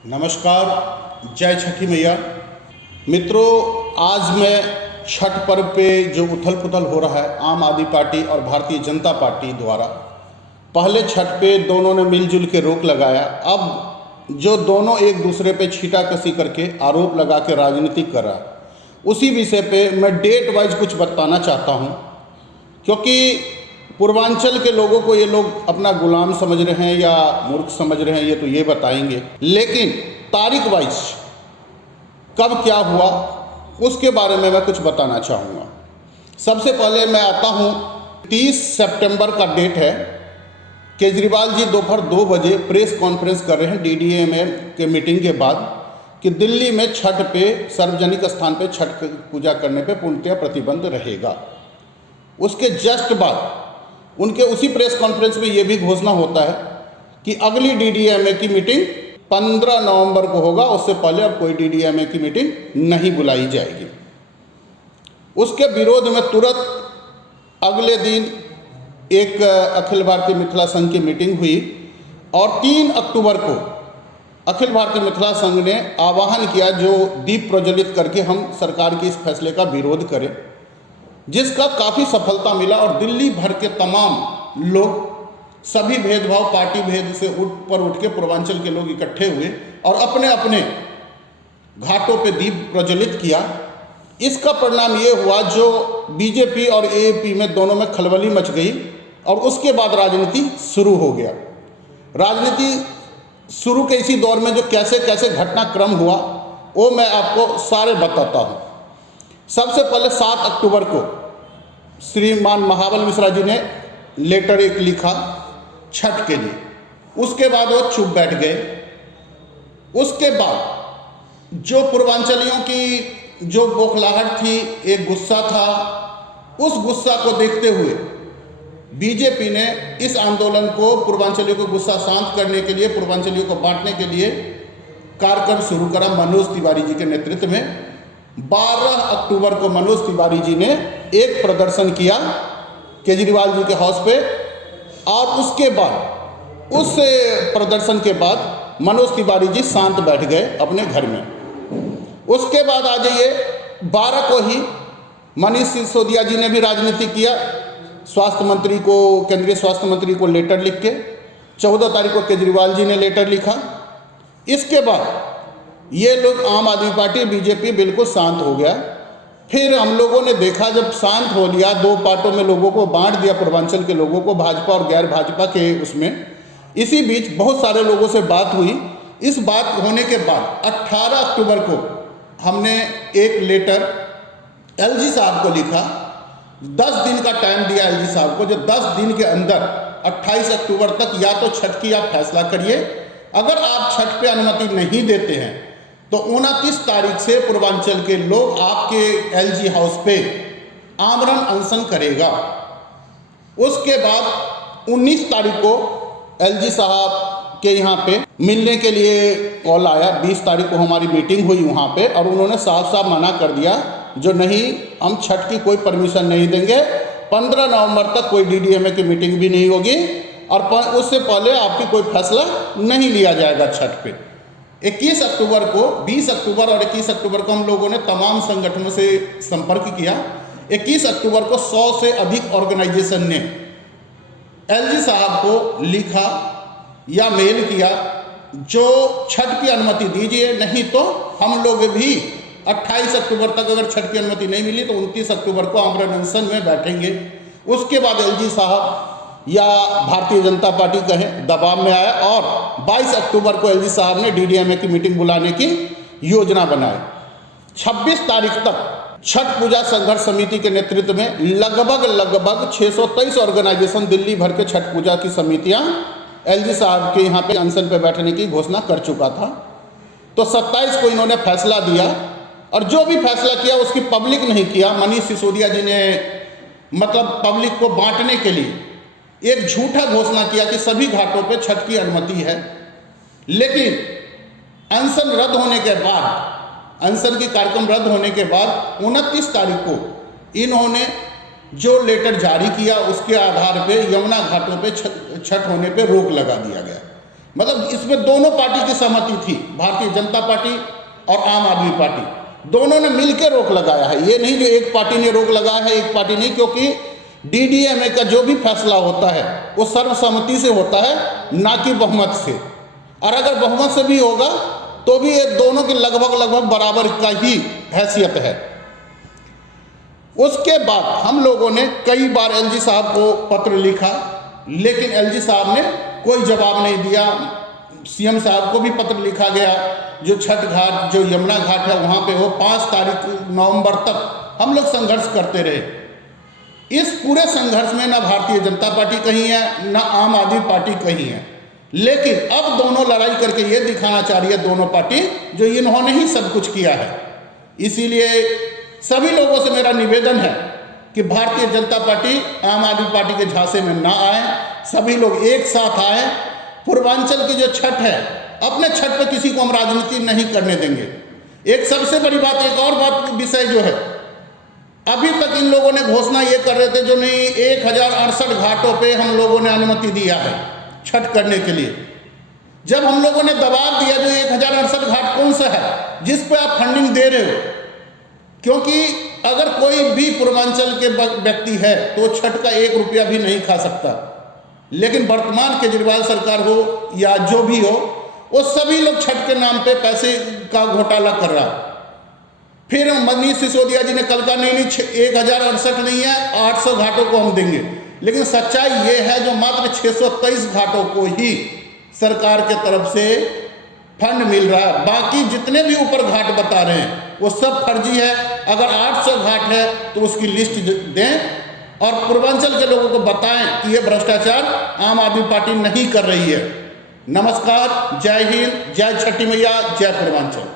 नमस्कार, जय छठी मैया। मित्रों, आज मैं छठ पर्व पे जो उथल पुथल हो रहा है आम आदमी पार्टी और भारतीय जनता पार्टी द्वारा, पहले छठ पे दोनों ने मिलजुल के रोक लगाया। अब जो दोनों एक दूसरे पे छींटाकशी करके आरोप लगा के राजनीति कर रहा, उसी विषय पे मैं डेट वाइज कुछ बताना चाहता हूँ, क्योंकि पूर्वांचल के लोगों को ये लोग अपना गुलाम समझ रहे हैं या मूर्ख समझ रहे हैं, ये तो ये बताएंगे। लेकिन तारीख वाइज कब क्या हुआ उसके बारे में मैं कुछ बताना चाहूँगा। सबसे पहले मैं आता हूँ, 30 सितंबर का डेट है। केजरीवाल जी दोपहर 2 बजे प्रेस कॉन्फ्रेंस कर रहे हैं DDMA के मीटिंग के बाद कि दिल्ली में छठ पे, सार्वजनिक स्थान पे छठ पूजा करने पे पूर्णतः प्रतिबंध रहेगा। उसके जस्ट बाद उनके उसी प्रेस कॉन्फ्रेंस में ये भी घोषणा होता है कि अगली DDMA की मीटिंग 15 नवंबर को होगा, उससे पहले अब कोई DDMA की मीटिंग नहीं बुलाई जाएगी। उसके विरोध में तुरंत अगले दिन एक अखिल भारतीय मिथिला संघ की मीटिंग हुई और 3 अक्टूबर को अखिल भारतीय मिथिला संघ ने आह्वान किया जो दीप प्रज्वलित करके हम सरकार के इस फैसले का विरोध करें, जिसका काफ़ी सफलता मिला। और दिल्ली भर के तमाम लोग, सभी भेदभाव, पार्टी भेद से उठ के पूर्वांचल के लोग इकट्ठे हुए और अपने अपने घाटों पे दीप प्रज्वलित किया। इसका परिणाम ये हुआ, जो बीजेपी और AAP में दोनों में खलबली मच गई और उसके बाद राजनीति शुरू हो गया। राजनीति शुरू के इसी दौर में जो कैसे कैसे घटनाक्रम हुआ वो मैं आपको सारे बताता हूँ। सबसे पहले 7 अक्टूबर को श्रीमान महाबल मिश्रा जी ने लेटर एक लिखा छठ के लिए। उसके बाद वो चुप बैठ गए। उसके बाद जो पूर्वांचलियों की जो बौखलाहट थी, एक गुस्सा था, उस गुस्सा को देखते हुए बीजेपी ने इस आंदोलन को, पूर्वांचलियों को गुस्सा शांत करने के लिए, पूर्वांचलियों को बांटने के लिए कार्यक्रम शुरू करा मनोज तिवारी जी के नेतृत्व में। 12 अक्टूबर को मनोज तिवारी जी ने एक प्रदर्शन किया केजरीवाल जी के हाउस पे, और उसके बाद, उस प्रदर्शन के बाद मनोज तिवारी जी शांत बैठ गए अपने घर में। उसके बाद आ जाइए 12 को ही मनीष सिसोदिया जी ने भी राजनीति किया, स्वास्थ्य मंत्री को, केंद्रीय स्वास्थ्य मंत्री को लेटर लिख के। 14 तारीख को केजरीवाल जी ने लेटर लिखा। इसके बाद ये लोग, आम आदमी पार्टी, बीजेपी बिल्कुल शांत हो गया। फिर हम लोगों ने देखा, जब शांत हो लिया, 2 पार्टों में लोगों को बांट दिया, पूर्वांचल के लोगों को, भाजपा और गैर भाजपा के उसमें। इसी बीच बहुत सारे लोगों से बात हुई। इस बात होने के बाद 18 अक्टूबर को हमने एक लेटर LG साहब को लिखा। 10 दिन का टाइम दिया LG साहब को, जो 10 दिन के अंदर 28 अक्टूबर तक या तो छठ की आप फैसला करिए। अगर आप छठ पे अनुमति नहीं देते हैं तो 29 तारीख से पूर्वांचल के लोग आपके LG हाउस पे आमरण अनशन करेगा। उसके बाद 19 तारीख को LG साहब के यहाँ पे मिलने के लिए कॉल आया। 20 तारीख को हमारी मीटिंग हुई वहाँ पे, और उन्होंने साफ साफ मना कर दिया, जो नहीं, हम छठ की कोई परमिशन नहीं देंगे। 15 नवंबर तक कोई DDMA की मीटिंग भी नहीं होगी और उससे पहले आपकी कोई फैसला नहीं लिया जाएगा छठ पे। 21 अक्टूबर को, 20 अक्टूबर और 21 अक्टूबर को हम लोगों ने तमाम संगठनों से संपर्क किया। 21 अक्टूबर को 100 से अधिक ऑर्गेनाइजेशन ने LG साहब को लिखा या मेल किया, जो छठ की अनुमति दीजिए, नहीं तो हम लोग भी 28 अक्टूबर तक, अगर छठ की अनुमति नहीं मिली तो 29 अक्टूबर को आमरण अनशन में बैठेंगे। उसके बाद LG साहब या भारतीय जनता पार्टी कहें, दबाव में आया और 22 अक्टूबर को LG साहब ने DDMA की मीटिंग बुलाने की योजना बनाई। 26 तारीख तक छठ पूजा संघर्ष समिति के नेतृत्व में लगभग 623 ऑर्गेनाइजेशन, दिल्ली भर के छठ पूजा की समितियां LG साहब के यहाँ पे अनशन पे बैठने की घोषणा कर चुका था। तो 27 को इन्होंने फैसला दिया, और जो भी फैसला किया उसकी पब्लिक नहीं किया। मनीष सिसोदिया जी ने, मतलब पब्लिक को बांटने के लिए, एक झूठा घोषणा किया कि सभी घाटों पे छठ की अनुमति है। लेकिन अनशन रद्द होने के बाद, अनशन की कार्यक्रम रद्द होने के बाद 29 तारीख को इन्होंने जो लेटर जारी किया, उसके आधार पे यमुना घाटों पे छठ होने पे रोक लगा दिया गया। मतलब इसमें दोनों पार्टी की सहमति थी, भारतीय जनता पार्टी और आम आदमी पार्टी, दोनों ने मिलकर रोक लगाया है। ये नहीं जो एक पार्टी ने रोक लगाया है, एक पार्टी नहीं, क्योंकि DDMA का जो भी फैसला होता है वो सर्वसम्मति से होता है, ना कि बहुमत से। और अगर बहुमत से भी होगा तो भी ये दोनों के लगभग बराबर का ही हैसियत है। उसके बाद हम लोगों ने कई बार LG साहब को पत्र लिखा, लेकिन LG साहब ने कोई जवाब नहीं दिया। CM साहब को भी पत्र लिखा गया, जो छठ घाट, जो यमुना घाट है वहाँ पे वो 5 नवंबर तक हम लोग संघर्ष करते रहे। इस पूरे संघर्ष में ना भारतीय जनता पार्टी कहीं है, ना आम आदमी पार्टी कहीं है, लेकिन अब दोनों लड़ाई करके ये दिखाना चाह रही है दोनों पार्टी, जो इन्होंने ही सब कुछ किया है। इसीलिए सभी लोगों से मेरा निवेदन है कि भारतीय जनता पार्टी आम आदमी पार्टी के झांसे में ना आए, सभी लोग एक साथ आए। पूर्वांचल की जो छठ है, अपने छठ पे किसी को हम राजनीति नहीं करने देंगे। एक सबसे बड़ी बात, एक और बात विषय जो है, अभी तक इन लोगों ने घोषणा ये कर रहे थे जो नहीं 1068 घाटों पे हम लोगों ने अनुमति दिया है छठ करने के लिए। जब हम लोगों ने दबाव दिया जो 1068 घाट कौन सा है जिस पे आप फंडिंग दे रहे हो, क्योंकि अगर कोई भी पूर्वांचल के व्यक्ति है तो छठ का 1 रुपया भी नहीं खा सकता, लेकिन वर्तमान केजरीवाल सरकार हो या जो भी हो, वो सभी लोग छठ के नाम पे पैसे का घोटाला कर रहा है। फिर मनीष सिसोदिया जी ने कल का नहीं 1068 नहीं है, 800 घाटों को हम देंगे, लेकिन सच्चाई ये है जो मात्र 623 घाटों को ही सरकार के तरफ से फंड मिल रहा है। बाकी जितने भी ऊपर घाट बता रहे हैं वो सब फर्जी है। अगर 800 घाट है तो उसकी लिस्ट दें और पूर्वांचल के लोगों को बताएं कि ये भ्रष्टाचार आम आदमी पार्टी नहीं कर रही है। नमस्कार, जय हिंद, जय छठी मैया, जय पूर्वांचल।